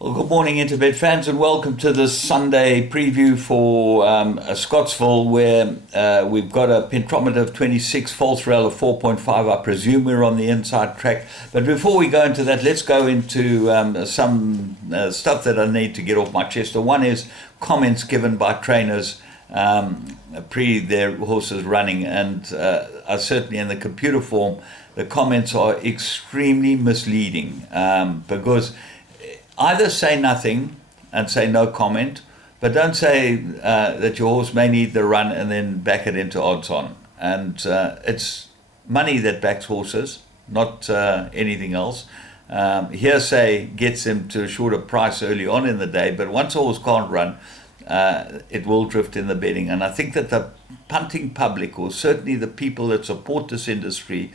Well, good morning, Interbet fans, and welcome to this Sunday preview for Scottsville, where we've got a pentometer of 26, false rail of 4.5. I presume we're on the inside track. But before we go into that, let's go into some stuff that I need to get off my chest. The one is comments given by trainers pre their horses running, and certainly in the computer form, the comments are extremely misleading because either say nothing and say no comment, but don't say that your horse may need the run and then back it into odds on. And it's money that backs horses, not anything else. Hearsay gets him to a shorter price early on in the day, but once a horse can't run, it will drift in the betting. And I think that the punting public, or certainly the people that support this industry,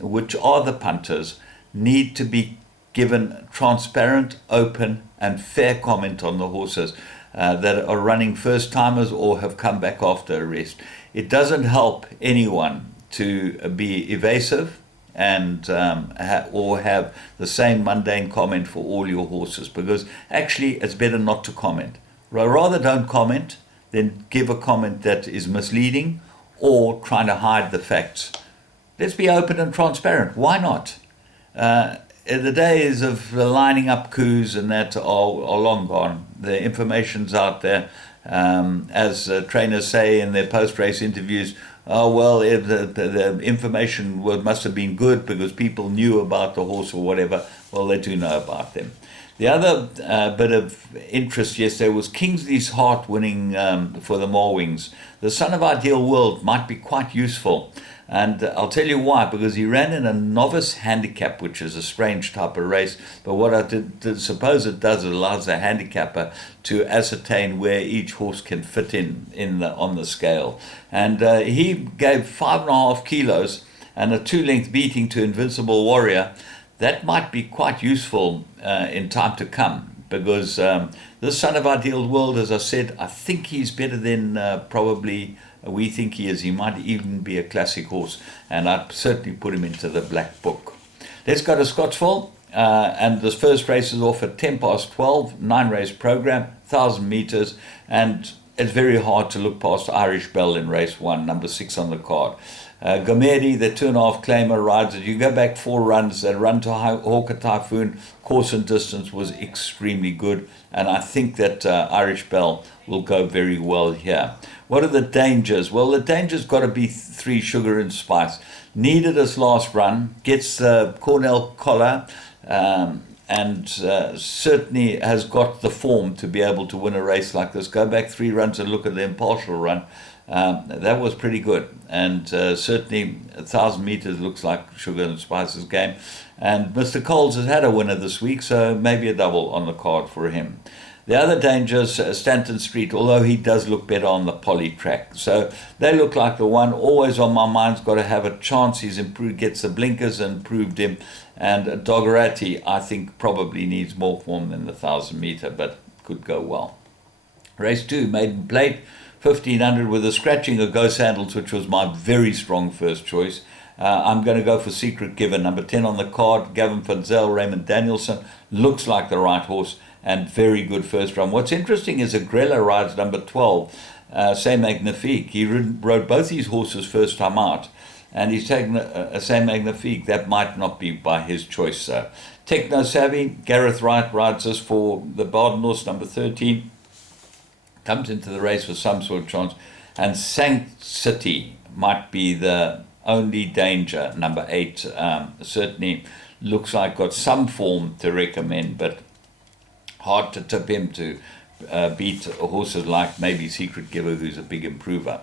which are the punters, need to be given transparent, open, and fair comment on the horses that are running first timers or have come back after a rest. It doesn't help anyone to be evasive and or have the same mundane comment for all your horses, because actually it's better not to comment. Rather don't comment than give a comment that is misleading or trying to hide the facts. Let's be open and transparent. Why not? The days of lining up coups and that are long gone. The information's out there. As trainers say in their post-race interviews, oh, well, the information must have been good because people knew about the horse or whatever. Well, they do know about them. The other bit of interest yesterday was Kingsley's Heart winning for the Morwings. The Son of Ideal World might be quite useful. And I'll tell you why, because he ran in a novice handicap, which is a strange type of race. But what I suppose it does, it allows the handicapper to ascertain where each horse can fit on the scale. And he gave 5.5 kilos and a 2-length beating to Invincible Warrior. That might be quite useful in time to come, because this Son of Ideal World, as I said, I think he's better than probably we think he is. He might even be a classic horse, and I'd certainly put him into the black book. Let's go to Scottsville, and this first race is off at 12:10, 9-race program, 1,000 meters, and it's very hard to look past Irish Bell in race 1, number 6 on the card. Gomedi, the 2.5 claimer, rides it. You go back 4 runs, that run to Hawker Typhoon, course and distance was extremely good, and I think that Irish Bell will go very well here. What are the dangers? Well, the danger's got to be 3 Sugar and Spice. Needed his last run, gets the Cornell collar, and certainly has got the form to be able to win a race like this. Go back 3 runs and look at the impartial run. That was pretty good, and certainly 1,000 meters looks like Sugar and Spice's game. And Mr. Coles has had a winner this week, so maybe a double on the card for him. The other dangers, Stanton Street, although he does look better on the poly track. So they look like the one always on my mind's got to have a chance. He's improved, gets the blinkers and improved him. And Doggerati, I think, probably needs more form than the 1,000 meter, but could go well. Race 2, Maiden Plate, 1,500 with a scratching of Go Sandals, which was my very strong first choice. I'm going to go for Secret Giver, number 10 on the card. Gavin Funzel, Raymond Danielson, looks like the right horse and very good first run. What's interesting is Agrella rides number 12, C'est Magnifique. He rode both these horses first time out, and he's taken a C'est Magnifique. That might not be by his choice, so. Techno Savvy, Gareth Wright rides this for the Baden horse, number 13. Comes into the race with some sort of chance. And Sanct City might be the only danger, number 8. Certainly looks like got some form to recommend, but hard to tip him to beat horses like maybe Secret Giver, who's a big improver.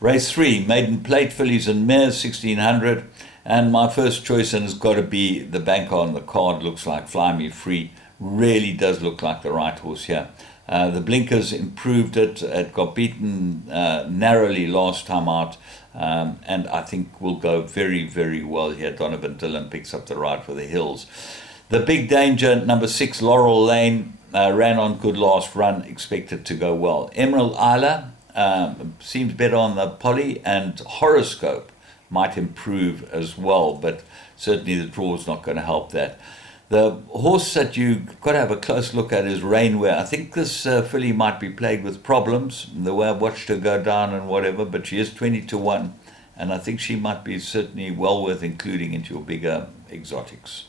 Race 3, Maiden Plate, Fillies and Mares, 1,600. And my first choice, and it's got to be the banker on the card, looks like Fly Me Free. Really does look like the right horse here. The blinkers improved it. It got beaten narrowly last time out. And I think will go very, very well here. Donovan Dillon picks up the ride for the Hills. The big danger, number 6, Laurel Lane, ran on good last run, expected to go well. Emerald Isla seems better on the poly, and Horoscope might improve as well, but certainly the draw is not going to help that. The horse that you've got to have a close look at is Rainwear. I think this filly might be plagued with problems, the way I've watched her go down and whatever, but she is 20-1, and I think she might be certainly well worth including into your bigger exotics.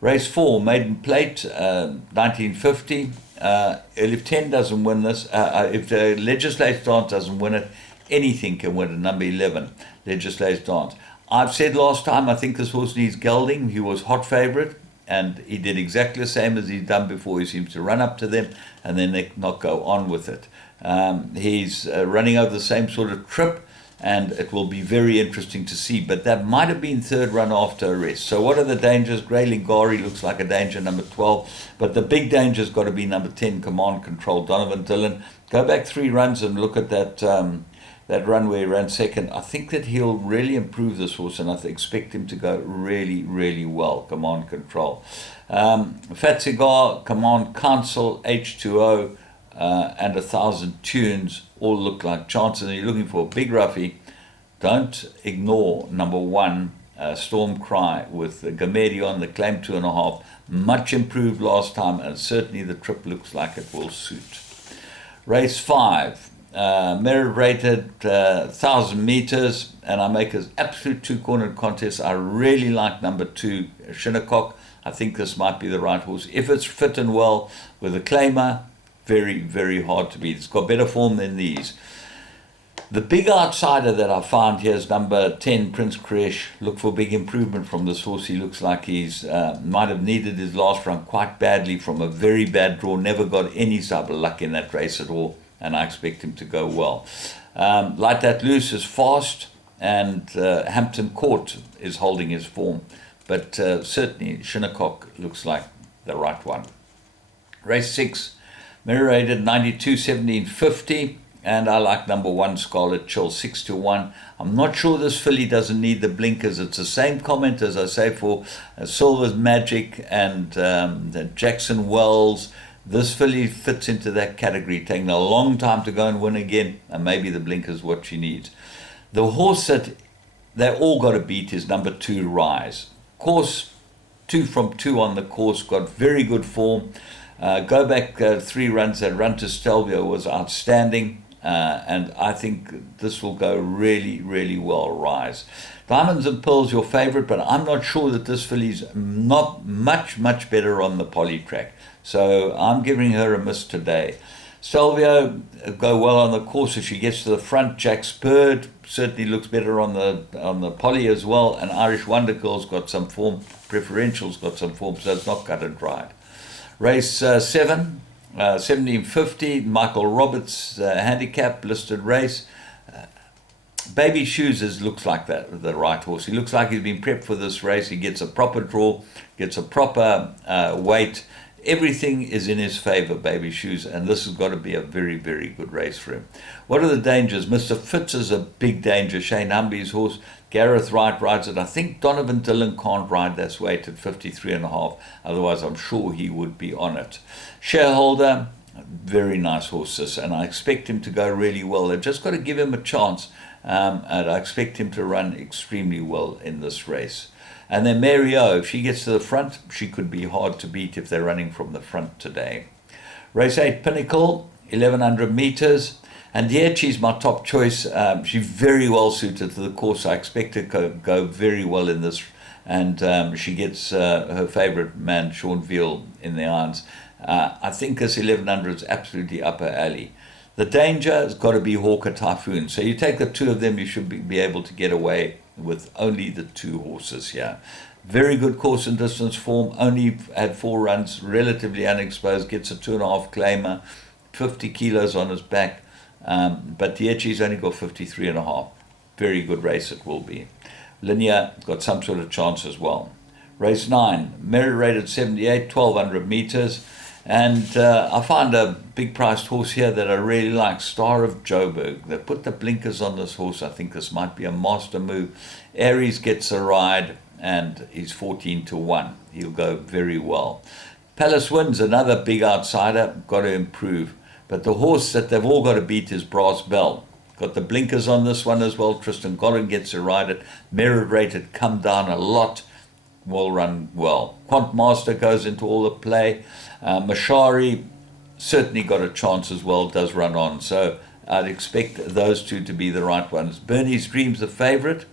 Race 4, Maiden Plate, 1950. If 10 doesn't win this, if the Legislative Dance doesn't win it, anything can win it. Number 11, Legislative Dance. I've said last time, I think this horse needs gelding. He was hot favourite, and he did exactly the same as he's done before. He seems to run up to them, and then they not go on with it. He's running over the same sort of trip, and it will be very interesting to see. But that might have been third run after a rest. So what are the dangers? Grey Lingari looks like a danger, number 12. But the big danger's got to be number 10, Command Control, Donovan Dillon. Go back 3 runs and look at that that run where he ran second. I think that he'll really improve this horse, and I expect him to go really, really well, Command Control. Fat Cigar, Command Council, H2O, and 1,000 Tunes all look like chances. And you're looking for a big roughie. Don't ignore number 1, Storm Cry, with the Gamedi on the claim 2.5. Much improved last time, and certainly the trip looks like it will suit. Race 5, merit rated 1,000 meters, and I make an absolute 2-cornered contest. I really like number 2, Shinnecock. I think this might be the right horse. If it's fit and well with a claimer, very, very hard to beat. It's got better form than these. The big outsider that I found here is number 10, Prince Kresh. Look for big improvement from this horse. He looks like he's might have needed his last run quite badly from a very bad draw. Never got any type of luck in that race at all, and I expect him to go well. Light That Loose is fast, and Hampton Court is holding his form. But certainly Shinnecock looks like the right one. Race 6, Merirated 92, 1750, and I like number 1, Scarlet Chill, 6-1. I'm not sure this filly doesn't need the blinkers. It's the same comment as I say for Silver's Magic and Jackson Wells. This filly fits into that category, taking a long time to go and win again, and maybe the blinkers what she needs. The horse that they all got to beat is number 2, Rise. Course 2 from 2 on the course, got very good form. Go back 3 runs. That run to Stelvio was outstanding, and I think this will go really, really well. Rise. Diamonds and Pearls, your favorite, but I'm not sure that this filly's not much better on the poly track. So I'm giving her a miss today. Stelvio go well on the course if she gets to the front. Jack Spurred certainly looks better on the poly as well, and Irish Wonder Girl's got some form. Preferential's got some form, so it's not cut and dried. Race 7, 1750, Michael Roberts handicap listed race. Baby Shoes looks like the right horse. He looks like he's been prepped for this race. He gets a proper draw, gets a proper weight. Everything is in his favor, Baby Shoes, and this has got to be a very, very good race for him. What are the dangers? Mr. Fitz is a big danger. Shane Humby's horse. Gareth Wright rides it. I think Donovan Dillon can't ride that weight at 53.5. Otherwise, I'm sure he would be on it. Shareholder, very nice horses, and I expect him to go really well. They've just got to give him a chance, and I expect him to run extremely well in this race. And then Mary O, if she gets to the front, she could be hard to beat if they're running from the front today. Race 8, Pinnacle, 1,100 meters. And yet she's my top choice. She's very well suited to the course. I expect her to go very well in this. And she gets her favorite man, Sean Veal, in the irons. I think this 1,100 is absolutely upper alley. The danger has got to be Hawker Typhoon. So you take the 2 of them, you should be able to get away with only the 2 horses here. Very good course and distance form. Only had 4 runs, relatively unexposed. Gets a 2.5 claimer, 50 kilos on his back. But Diechi's only got 53.5. Very good race it will be. Linear got some sort of chance as well. Race 9, merit rated 78, 1,200 meters. And I found a big priced horse here that I really like, Star of Joburg. They put the blinkers on this horse. I think this might be a master move. Aries gets a ride, and he's 14-1. He'll go very well. Palace Wins, another big outsider, got to improve. But the horse that they've all got to beat is Brass Bell. Got the blinkers on this one as well. Tristan Collin gets to ride it. Merit rated come down a lot. will run well. Quantmaster goes into all the play. Mashari certainly got a chance as well, does run on. So I'd expect those two to be the right ones. Bernie's Dream's the favorite.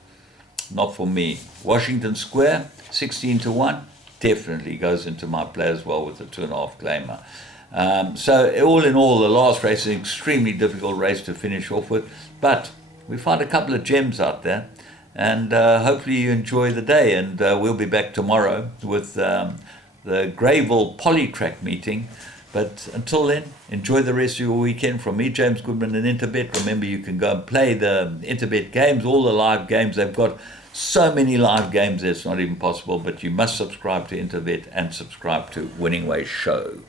Not for me. Washington Square, 16 to 1. Definitely goes into my play as well with the 2.5 claimer. So all in all, the last race is an extremely difficult race to finish off with. But we found a couple of gems out there. And hopefully you enjoy the day. And we'll be back tomorrow with the Greyville Polytrack meeting. But until then, enjoy the rest of your weekend. From me, James Goodman, and Interbet. Remember, you can go and play the Interbet games, all the live games. They've got so many live games, it's not even possible. But you must subscribe to Interbet and subscribe to Winning Ways Show.